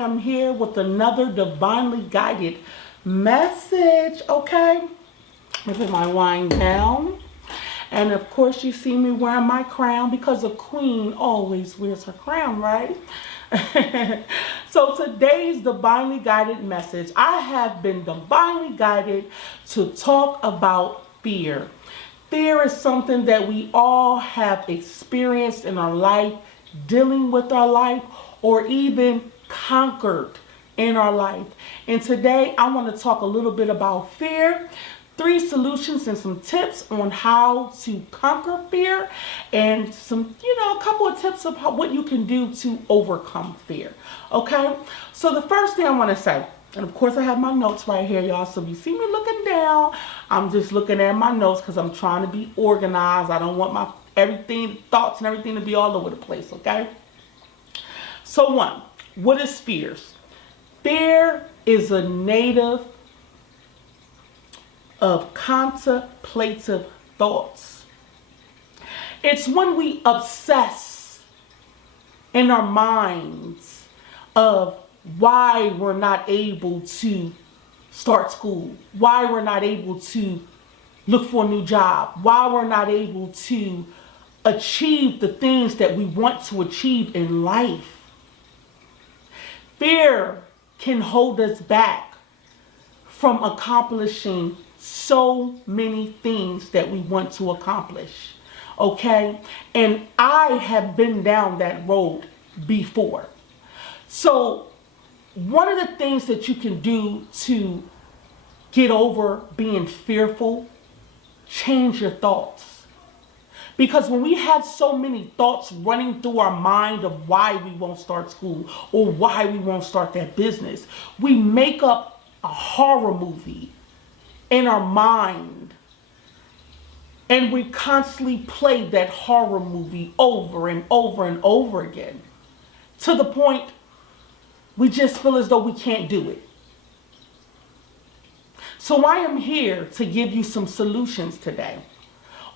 am here with another divinely guided message, okay? I put my wine down. And of course you see me wearing my crown because a queen always wears her crown, right? So today's divinely guided message, I have been divinely guided to talk about fear. Fear is something that we all have experienced in our life, dealing with our life, or even conquered in our life. And today I want to talk a little bit about fear, 3 solutions and some tips on how to conquer fear, and some, a couple of tips of what you can do to overcome fear. Okay, so the first thing I want to say, and of course I have my notes right here, y'all, so if you see me looking down, I'm just looking at my notes because I'm trying to be organized. I don't want my thoughts and everything to be all over the place, okay? So 1, what is fears? Fear is a native of contemplative thoughts. It's when we obsess in our minds of why we're not able to start school, why we're not able to look for a new job, why we're not able to achieve the things that we want to achieve in life. Fear can hold us back from accomplishing so many things that we want to accomplish, okay? And I have been down that road before. So one of the things that you can do to get over being fearful, change your thoughts. Because when we have so many thoughts running through our mind of why we won't start school or why we won't start that business, we make up a horror movie in our mind. And we constantly play that horror movie over and over and over again, to the point we just feel as though we can't do it. So I am here to give you some solutions today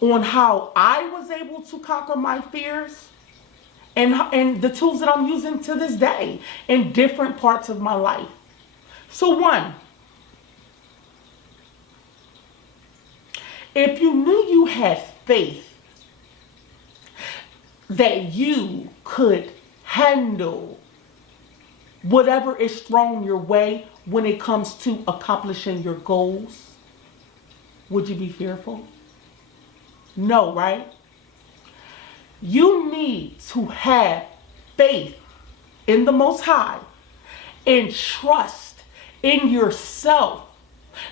on how I was able to conquer my fears and the tools that I'm using to this day in different parts of my life. So 1, if you knew you had faith that you could handle whatever is thrown your way when it comes to accomplishing your goals, would you be fearful? No, right? You need to have faith in the Most High and trust in yourself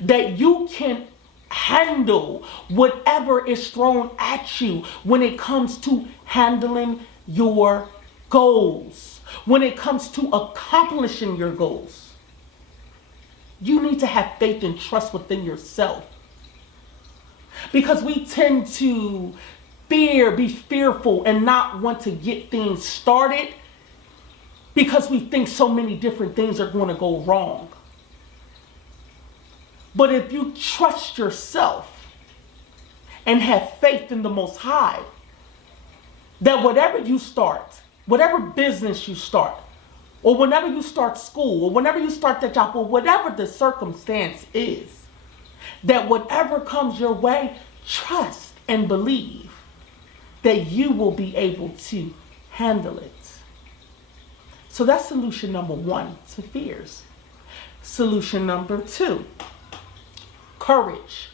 that you can handle whatever is thrown at you when it comes to handling your goals, when it comes to accomplishing your goals. You need to have faith and trust within yourself. Because we tend to be fearful and not want to get things started because we think so many different things are going to go wrong. But if you trust yourself and have faith in the Most High, that whatever you start, whatever business you start, or whenever you start school, or whenever you start that job, or whatever the circumstance is, that whatever comes your way, trust and believe that you will be able to handle it. So that's solution number 1 to fears. Solution number 2, courage.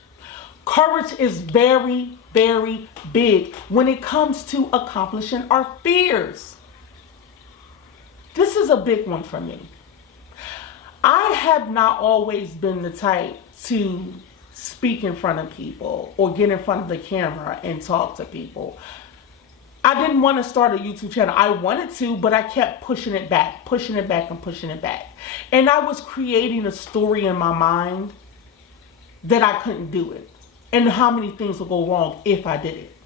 Courage is very, very big when it comes to accomplishing our fears. This is a big one for me. I have not always been the type to speak in front of people or get in front of the camera and talk to people. I didn't want to start a YouTube channel. I wanted to, but I kept pushing it back. And I was creating a story in my mind that I couldn't do it, and how many things will go wrong if I did it.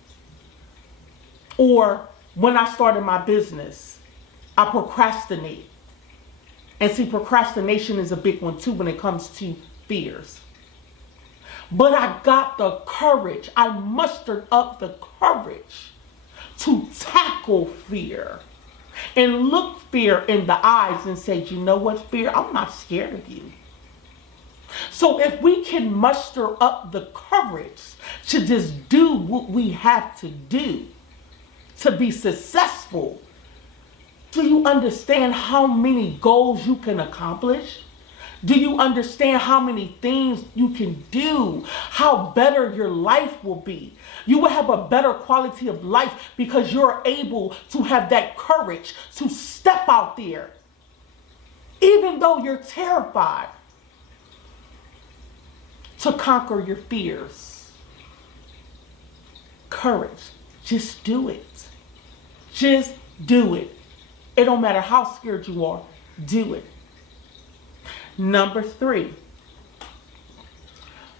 Or when I started my business, I procrastinate. And see, procrastination is a big one too when it comes to fears. But I got the courage. I mustered up the courage to tackle fear, and look fear in the eyes and say, you know what, fear, I'm not scared of you. So if we can muster up the courage to just do what we have to do to be successful, do you understand how many goals you can accomplish? Do you understand how many things you can do? How better your life will be? You will have a better quality of life because you're able to have that courage to step out there. Even though you're terrified, to conquer your fears. Courage. Just do it. Just do it. It don't matter how scared you are. Do it. Number 3.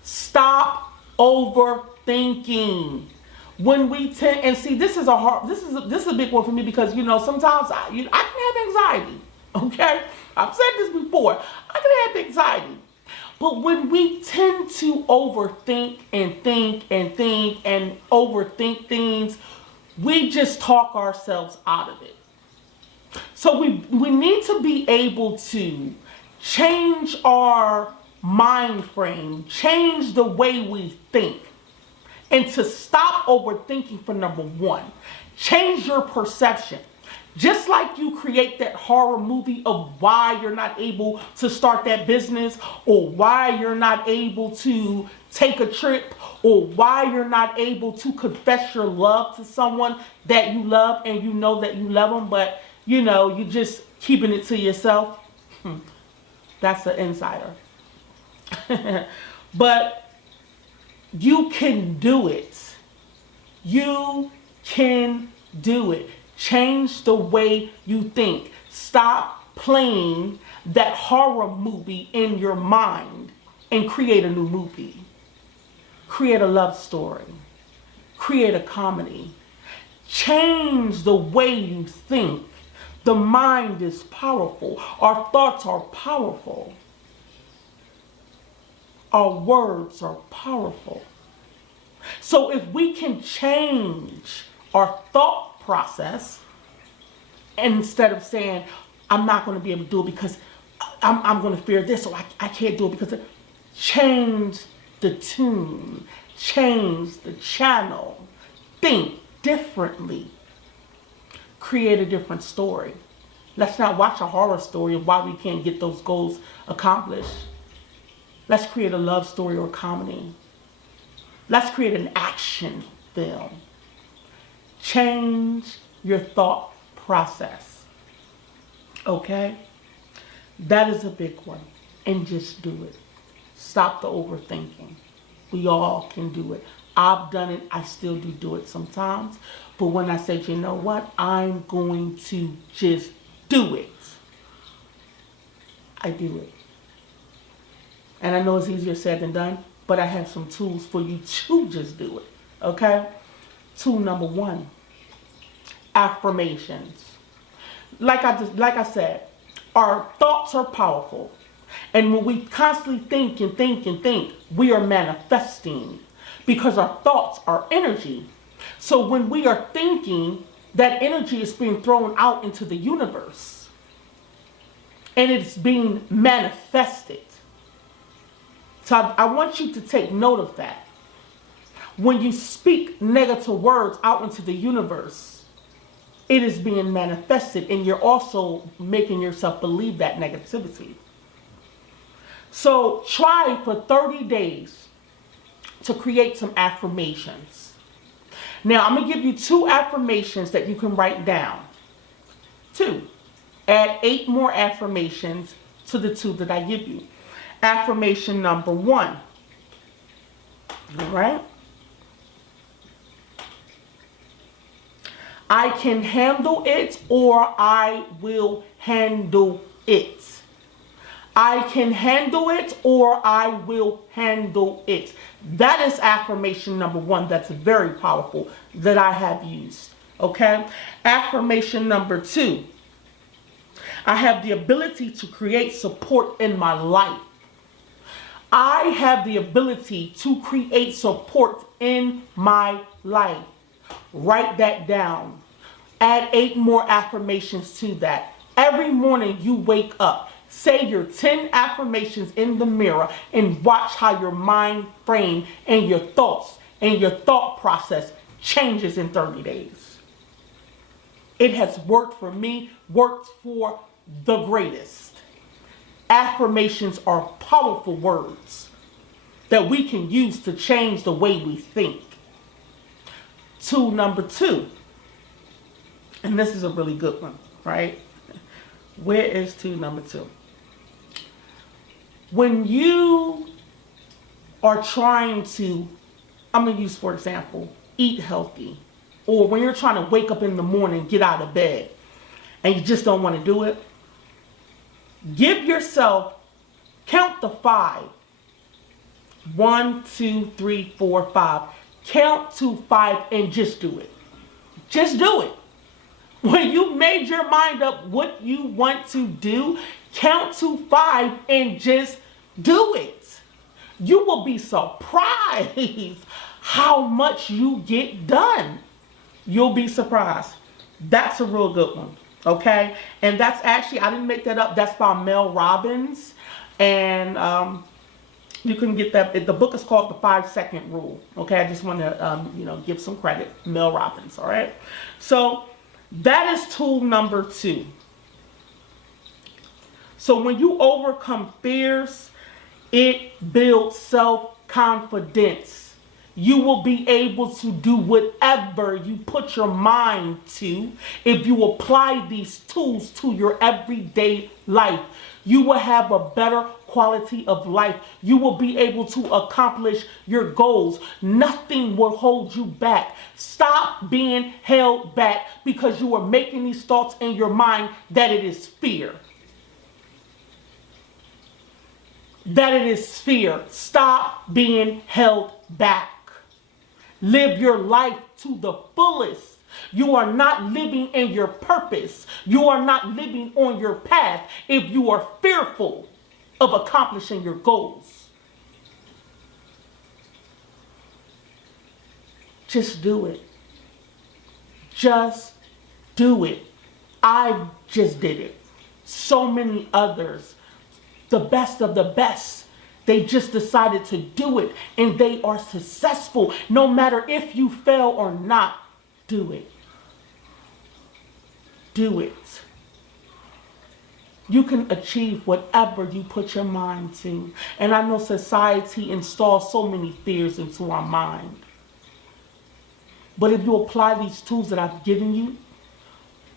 Stop overthinking. When we tend, and see, this is a big one for me because, sometimes I can have anxiety. Okay? I've said this before. I can have anxiety. But when we tend to overthink and think and overthink things, we just talk ourselves out of it. So we need to be able to change our mind frame, change the way we think, and to stop overthinking for number 1. Change your perception. Just like you create that horror movie of why you're not able to start that business, or why you're not able to take a trip, or why you're not able to confess your love to someone that you love and you know that you love them, but you're just keeping it to yourself. That's an insider. But you can do it. You can do it. Change the way you think. Stop playing that horror movie in your mind and create a new movie. Create a love story. Create a comedy. Change the way you think. The mind is powerful. Our thoughts are powerful. Our words are powerful. So if we can change our thought process, instead of saying, I'm not going to be able to do it because I'm going to fear this, or I can't do it because change the tune, change the channel, think differently, create a different story. Let's not watch a horror story of why we can't get those goals accomplished. Let's create a love story or comedy. Let's create an action film. Change your thought process. Okay? That is a big one. And just do it. Stop the overthinking. We all can do it. I've done it. I still do it sometimes. But when I said, you know what? I'm going to just do it. I do it. And I know it's easier said than done, but I have some tools for you to just do it. Okay? Tool number 1. Affirmations. Like I said, our thoughts are powerful. And when we constantly think and think, we are manifesting because our thoughts are energy. So when we are thinking, that energy is being thrown out into the universe. And it's being manifested. So I want you to take note of that. When you speak negative words out into the universe, it is being manifested, and you're also making yourself believe that negativity. So try for 30 days to create some affirmations. Now, I'm going to give you 2 affirmations that you can write down. 2. Add 8 more affirmations to the 2 that I give you. Affirmation number 1. All right? I can handle it, or I will handle it. I can handle it, or I will handle it. That is affirmation number 1. That's very powerful that I have used. Okay? Affirmation number 2. I have the ability to create support in my life. I have the ability to create support in my life. Write that down. Add 8 more affirmations to that. Every morning you wake up, say your 10 affirmations in the mirror and watch how your mind frame and your thoughts and your thought process changes in 30 days. It has worked for me, worked for the greatest. Affirmations are powerful words that we can use to change the way we think. Tool number 2, and this is a really good one, right? Where is tool number 2? When you are trying to, I'm going to use for example, eat healthy, or when you're trying to wake up in the morning, get out of bed, and you just don't want to do it, give yourself, count the 5. 1, 2, 3, 4, 5. Count to 5 and just do it. Just do it. When you made your mind up what you want to do, count to 5 and just do it. You will be surprised how much you get done. You'll be surprised. That's a real good one. Okay? And that's actually, I didn't make that up. That's by Mel Robbins. And you can get that. The book is called The 5-Second Rule. Okay? I just want to, give some credit. Mel Robbins. All right? So that is tool number 2. So when you overcome fears, it builds self-confidence. You will be able to do whatever you put your mind to if you apply these tools to your everyday life. You will have a better quality of life. You will be able to accomplish your goals. Nothing will hold you back. Stop being held back because you are making these thoughts in your mind that it is fear. That it is fear. Stop being held back. Live your life to the fullest. You are not living in your purpose. You are not living on your path if you are fearful of accomplishing your goals. Just do it. Just do it. I just did it. So many others, the best of the best, they just decided to do it and they are successful. No matter if you fail or not, do it. Do it. You can achieve whatever you put your mind to. And I know society installs so many fears into our mind. But if you apply these tools that I've given you,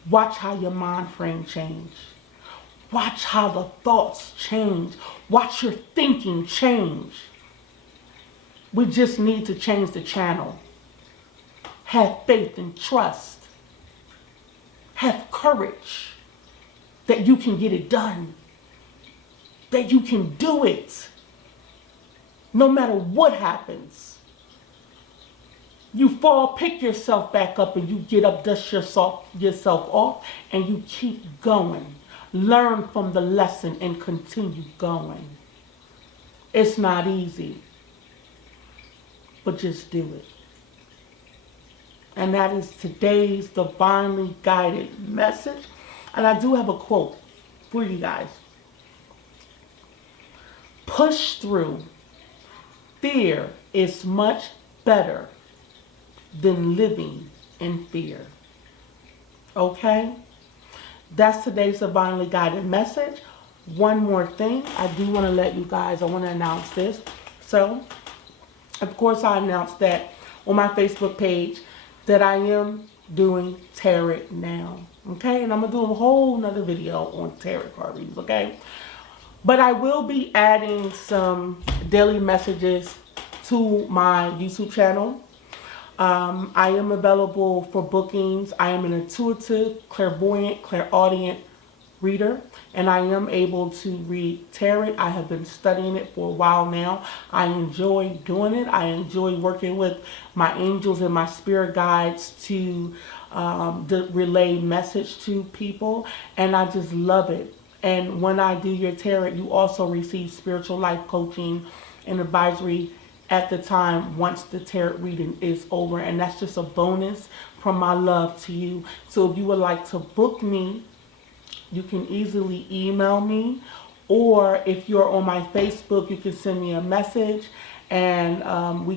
watch how your mind frame change. Watch how the thoughts change. Watch your thinking change. We just need to change the channel. Have faith and trust. Have courage that you can get it done. That you can do it. No matter what happens. You fall, pick yourself back up and you get up, dust yourself off and you keep going. Learn from the lesson and continue going. It's not easy, but just do it. And that is today's divinely guided message. And I do have a quote for you guys. Push through. Fear is much better than living in fear. Okay? That's today's divinely guided message. One more thing. I do want to let you guys, I want to announce this. So, of course, I announced that on my Facebook page that I am doing tarot now. Okay? And I'm going to do a whole nother video on tarot card readings. Okay? But I will be adding some daily messages to my YouTube channel. I am available for bookings. I am an intuitive, clairvoyant, clairaudient reader, and I am able to read tarot. I have been studying it for a while now. I enjoy doing it. I enjoy working with my angels and my spirit guides to relay message to people, and I just love it. And when I do your tarot, you also receive spiritual life coaching and advisory at the time once the tarot reading is over, and that's just a bonus from my love to you. So if you would like to book me, you can easily email me, or if you're on my Facebook, you can send me a message, and we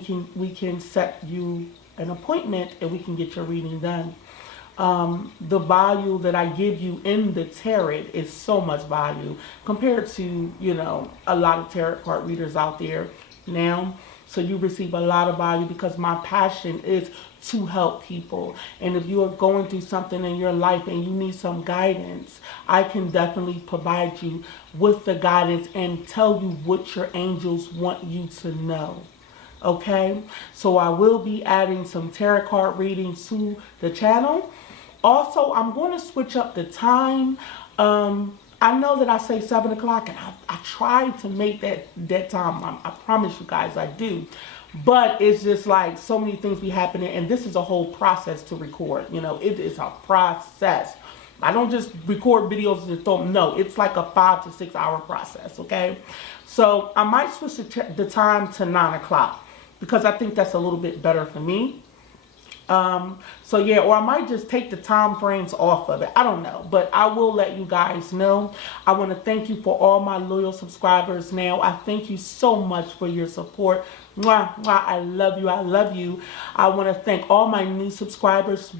can set you an appointment, and we can get your reading done. The value that I give you in the tarot is so much value compared to, you know, a lot of tarot card readers out there now. So you receive a lot of value because my passion is to help people. And if you are going through something in your life and you need some guidance, I can definitely provide you with the guidance and tell you what your angels want you to know. Okay, so I will be adding some tarot card readings to the channel. Also, I'm going to switch up the time. I know that I say 7 o'clock, and I try to make that time. I promise you guys I do. But it's just like so many things be happening, and this is a whole process to record. You know, it is a process. I don't just record videos and throw them. No, it's like a 5 to 6 hour process, okay? So I might switch the time to 9 o'clock because I think that's a little bit better for me. So yeah, or I might just take the time frames off of it. I don't know, but I will let you guys know. I want to thank you for all my loyal subscribers now. I thank you so much for your support. Mwah, mwah, I love you. I love you. I want to thank all my new subscribers.